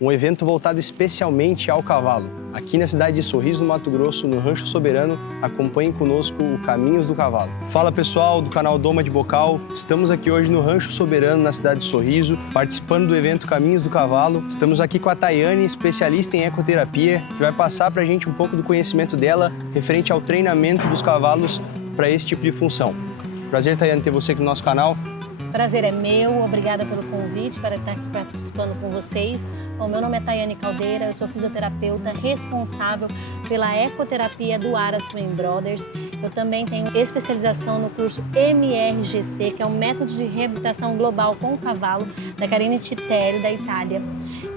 um evento voltado especialmente ao cavalo. Aqui na cidade de Sorriso, no Mato Grosso, no Rancho Soberano, acompanhem conosco o Caminhos do Cavalo. Fala pessoal do canal Doma de Bocal, estamos aqui hoje no Rancho Soberano, na cidade de Sorriso, participando do evento Caminhos do Cavalo. Estamos aqui com a Tayane, especialista em ecoterapia, que vai passar pra gente um pouco do conhecimento dela referente ao treinamento dos cavalos para esse tipo de função. Prazer, Tayane, ter você aqui no nosso canal. Prazer é meu, obrigada pelo convite para estar aqui participando com vocês. Bom, meu nome é Tayane Caldeira, eu sou fisioterapeuta responsável pela ecoterapia do Aras Twin Brothers. Eu também tenho especialização no curso MRGC, que é um método de reabilitação global com o cavalo, da Carine Titério, da Itália.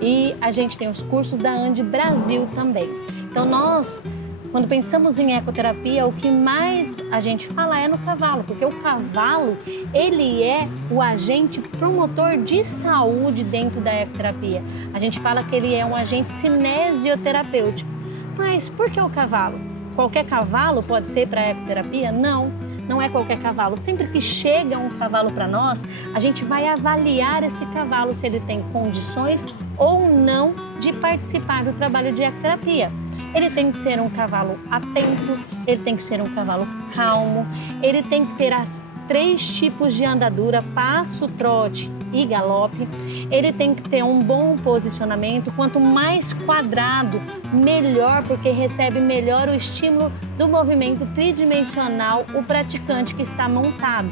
E a gente tem os cursos da Andi Brasil também. Então nós, quando pensamos em ecoterapia, o que mais a gente fala é no cavalo, porque o cavalo, ele é o agente promotor de saúde dentro da ecoterapia. A gente fala que ele é um agente cinesioterapêutico. Mas por que o cavalo? Qualquer cavalo pode ser para a ecoterapia? Não, não é qualquer cavalo. Sempre que chega um cavalo para nós, a gente vai avaliar esse cavalo se ele tem condições ou não de participar do trabalho de ecoterapia. Ele tem que ser um cavalo atento, ele tem que ser um cavalo calmo, ele tem que ter as 3 tipos de andadura, passo, trote e galope. Ele tem que ter um bom posicionamento, quanto mais quadrado, melhor, porque recebe melhor o estímulo do movimento tridimensional o praticante que está montado.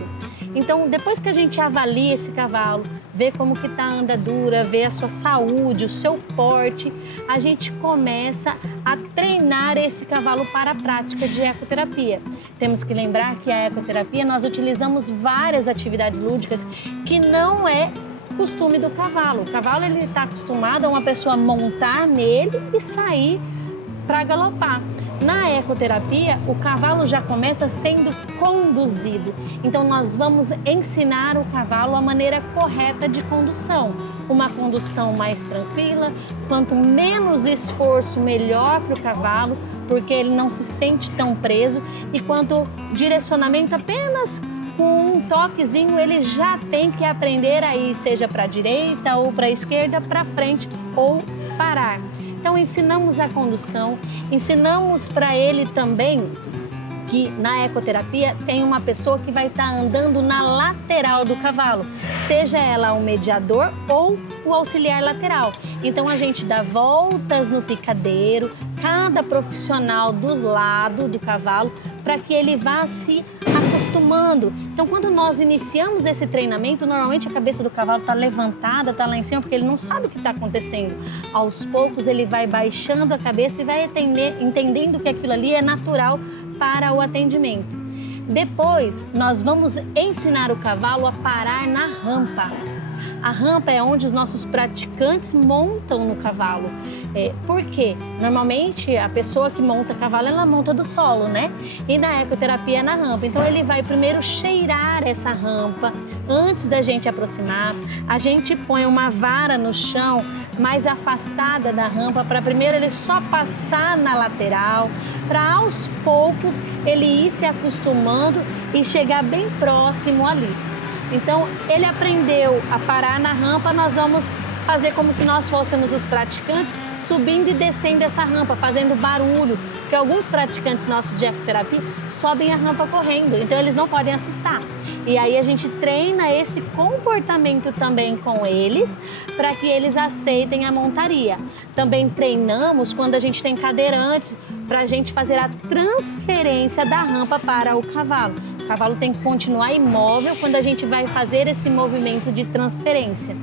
Então, depois que a gente avalia esse cavalo, vê como que está a andadura, vê a sua saúde, o seu porte, a gente começa a treinar esse cavalo para a prática de ecoterapia. Temos que lembrar que a ecoterapia nós utilizamos várias atividades lúdicas que não é costume do cavalo. O cavalo ele está acostumado a uma pessoa montar nele e sair para galopar. Na ecoterapia, o cavalo já começa sendo conduzido. Então, nós vamos ensinar o cavalo a maneira correta de condução. Uma condução mais tranquila, quanto menos esforço, melhor para o cavalo, porque ele não se sente tão preso. E quanto direcionamento apenas com um toquezinho, ele já tem que aprender a ir, seja para a direita ou para a esquerda, para frente ou parar. Então, ensinamos a condução, ensinamos para ele também que na ecoterapia tem uma pessoa que vai estar andando na lateral do cavalo, seja ela o mediador ou o auxiliar lateral. Então, a gente dá voltas no picadeiro, cada profissional dos lados do cavalo, para que ele vá se acostumando. Então, quando nós iniciamos esse treinamento, normalmente a cabeça do cavalo está levantada, está lá em cima, porque ele não sabe o que está acontecendo. Aos poucos, ele vai baixando a cabeça e vai entendendo que aquilo ali é natural para o atendimento. Depois, nós vamos ensinar o cavalo a parar na rampa. A rampa é onde os nossos praticantes montam no cavalo. Por quê? Normalmente a pessoa que monta cavalo, ela monta do solo, né? E na ecoterapia é na rampa. Então ele vai primeiro cheirar essa rampa antes da gente aproximar. A gente põe uma vara no chão mais afastada da rampa para primeiro ele só passar na lateral, para aos poucos ele ir se acostumando e chegar bem próximo ali. Então, ele aprendeu a parar na rampa, nós vamos fazer como se nós fôssemos os praticantes, subindo e descendo essa rampa, fazendo barulho, porque alguns praticantes nossos de ecoterapia sobem a rampa correndo, então eles não podem assustar. E aí a gente treina esse comportamento também com eles, para que eles aceitem a montaria. Também treinamos quando a gente tem cadeirantes, para a gente fazer a transferência da rampa para o cavalo. O cavalo tem que continuar imóvel quando a gente vai fazer esse movimento de transferência.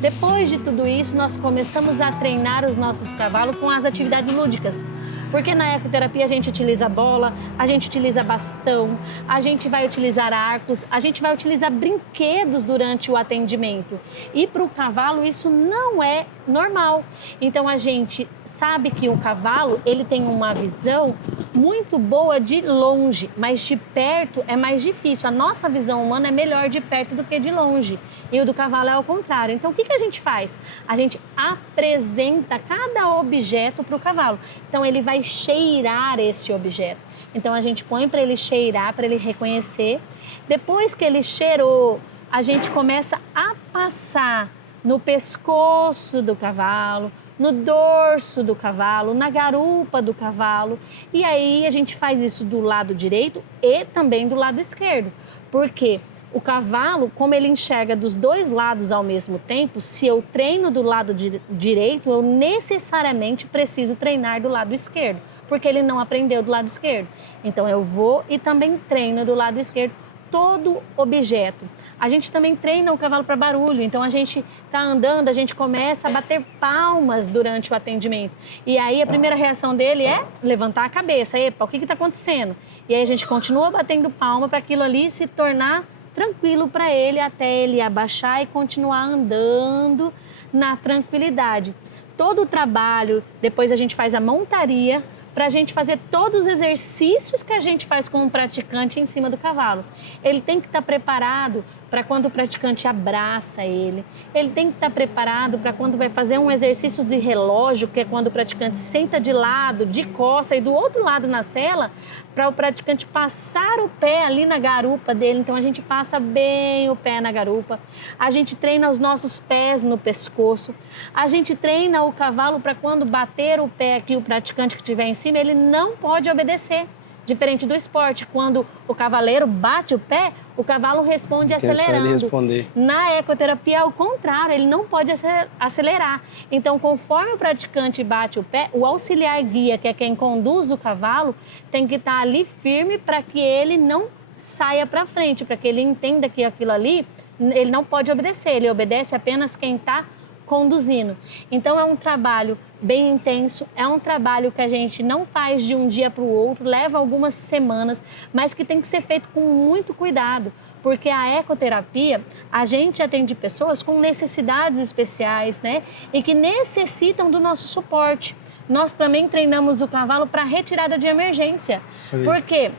Depois de tudo isso, nós começamos a treinar os nossos cavalos com as atividades lúdicas. Porque na ecoterapia a gente utiliza bola, a gente utiliza bastão, a gente vai utilizar arcos, a gente vai utilizar brinquedos durante o atendimento. E para o cavalo isso não é normal. Então a gente sabe que o cavalo ele tem uma visão muito boa de longe, mas de perto é mais difícil. A nossa visão humana é melhor de perto do que de longe. E o do cavalo é ao contrário. Então o que a gente faz? A gente apresenta cada objeto para o cavalo. Então ele vai cheirar esse objeto. Então a gente põe para ele cheirar, para ele reconhecer. Depois que ele cheirou, a gente começa a passar no pescoço do cavalo, no dorso do cavalo, na garupa do cavalo. E aí a gente faz isso do lado direito e também do lado esquerdo. Porque o cavalo, como ele enxerga dos dois lados ao mesmo tempo, se eu treino do lado direito, eu necessariamente preciso treinar do lado esquerdo, porque ele não aprendeu do lado esquerdo. Então eu vou e também treino do lado esquerdo todo objeto. A gente também treina o cavalo para barulho, então a gente está andando, a gente começa a bater palmas durante o atendimento. E aí a primeira reação dele é levantar a cabeça. Epa, o que está acontecendo? E aí a gente continua batendo palma para aquilo ali se tornar tranquilo para ele, até ele abaixar e continuar andando na tranquilidade. Todo o trabalho, depois a gente faz a montaria, para a gente fazer todos os exercícios que a gente faz com o praticante em cima do cavalo. Ele tem que estar preparado para quando o praticante abraça ele. Ele tem que estar preparado para quando vai fazer um exercício de relógio, que é quando o praticante senta de lado, de costa e do outro lado na sela, para o praticante passar o pé ali na garupa dele. Então a gente passa bem o pé na garupa. A gente treina os nossos pés no pescoço. A gente treina o cavalo para quando bater o pé aqui, o praticante que estiver em cima, ele não pode obedecer. Diferente do esporte, quando o cavaleiro bate o pé, o cavalo responde acelerando. Na ecoterapia, ao contrário, ele não pode acelerar. Então, conforme o praticante bate o pé, o auxiliar guia, que é quem conduz o cavalo, tem que estar ali firme para que ele não saia para frente, para que ele entenda que aquilo ali, ele não pode obedecer, ele obedece apenas quem está conduzindo. Então é um trabalho bem intenso, é um trabalho que a gente não faz de um dia para o outro, leva algumas semanas, mas que tem que ser feito com muito cuidado, porque a ecoterapia, a gente atende pessoas com necessidades especiais, né? E que necessitam do nosso suporte. Nós também treinamos o cavalo para retirada de emergência, porque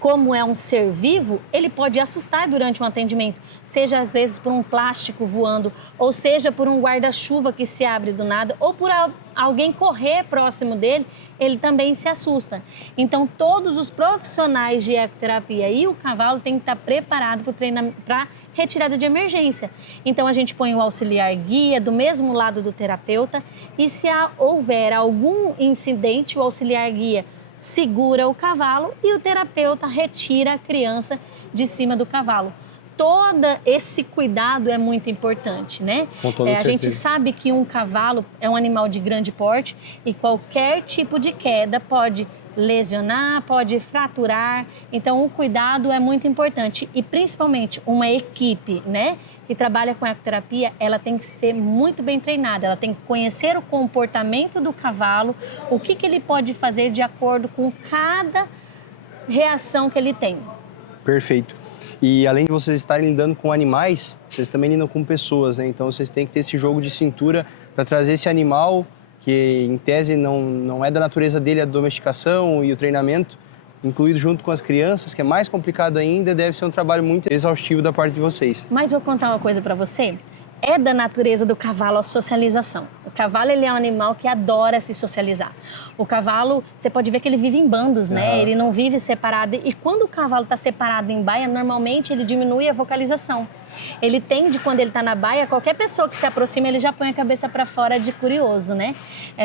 como é um ser vivo, ele pode assustar durante um atendimento, seja às vezes por um plástico voando, ou seja por um guarda-chuva que se abre do nada, ou por alguém correr próximo dele, ele também se assusta. Então, todos os profissionais de ecoterapia e o cavalo têm que estar preparados para o treinamento, para retirada de emergência. Então, a gente põe o auxiliar guia do mesmo lado do terapeuta e se houver algum incidente, o auxiliar guia segura o cavalo e o terapeuta retira a criança de cima do cavalo. Todo esse cuidado é muito importante, né? Com toda certeza. A gente sabe que um cavalo é um animal de grande porte e qualquer tipo de queda pode lesionar, pode fraturar. Então, o cuidado é muito importante e principalmente uma equipe, né, que trabalha com ecoterapia, ela tem que ser muito bem treinada. Ela tem que conhecer o comportamento do cavalo, o que ele pode fazer de acordo com cada reação que ele tem. Perfeito. E além de vocês estarem lidando com animais, vocês também lidam com pessoas, né? Então vocês têm que ter esse jogo de cintura para trazer esse animal que em tese não é da natureza dele a domesticação e o treinamento, incluído junto com as crianças, que é mais complicado ainda, deve ser um trabalho muito exaustivo da parte de vocês. Mas vou contar uma coisa para você. É da natureza do cavalo a socialização. O cavalo, ele é um animal que adora se socializar. O cavalo, você pode ver que ele vive em bandos, né? Ele não vive separado. E quando o cavalo está separado em baia, normalmente ele diminui a vocalização. Ele tende, quando ele está na baia, qualquer pessoa que se aproxima, ele já põe a cabeça para fora de curioso, né?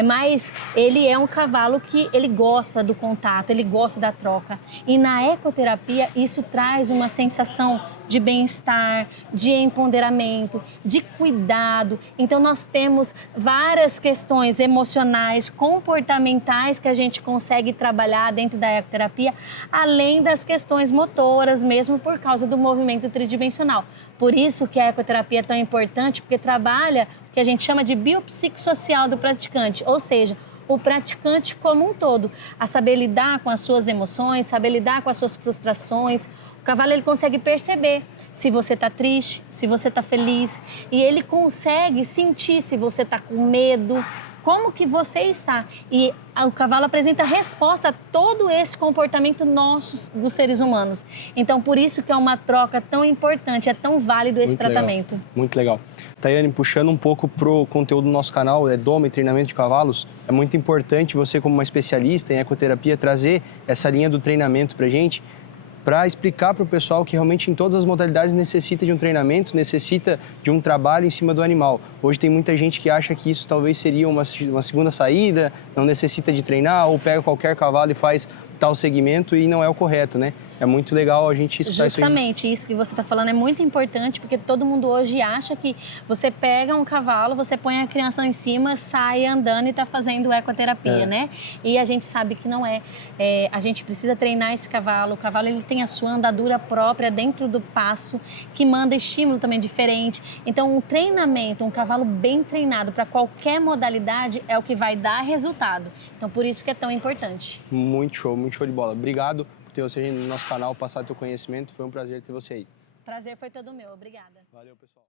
Mas ele é um cavalo que ele gosta do contato, ele gosta da troca. E na ecoterapia, isso traz uma sensação de bem-estar, de empoderamento, de cuidado. Então, nós temos várias questões emocionais, comportamentais que a gente consegue trabalhar dentro da ecoterapia, além das questões motoras, mesmo por causa do movimento tridimensional. Por isso que a ecoterapia é tão importante, porque trabalha o que a gente chama de biopsicossocial do praticante, ou seja, o praticante como um todo, a saber lidar com as suas emoções, saber lidar com as suas frustrações. O cavalo, ele consegue perceber se você está triste, se você está feliz, e ele consegue sentir se você está com medo, como que você está. E o cavalo apresenta resposta a todo esse comportamento nosso dos seres humanos. Então, por isso que é uma troca tão importante, é tão válido esse tratamento. Muito legal. Tayane, puxando um pouco pro conteúdo do nosso canal, Doma e Treinamento de Cavalos, é muito importante você, como uma especialista em ecoterapia, trazer essa linha do treinamento pra gente. para explicar para o pessoal que realmente em todas as modalidades necessita de um treinamento, necessita de um trabalho em cima do animal. Hoje tem muita gente que acha que isso talvez seria uma segunda saída, não necessita de treinar, ou pega qualquer cavalo e faz tal segmento, e não é o correto, né? É muito legal a gente escutar isso aí. Justamente, isso que você está falando é muito importante, porque todo mundo hoje acha que você pega um cavalo, você põe a criança em cima, sai andando e está fazendo ecoterapia, né? E a gente sabe que não é. A gente precisa treinar esse cavalo. O cavalo ele tem a sua andadura própria dentro do passo, que manda estímulo também diferente. Então, um treinamento, um cavalo bem treinado para qualquer modalidade é o que vai dar resultado. Então, por isso que é tão importante. Muito show de bola. Obrigado por ter você no nosso canal, passar teu conhecimento. Foi um prazer ter você aí. Prazer foi todo meu. Obrigada. Valeu, pessoal.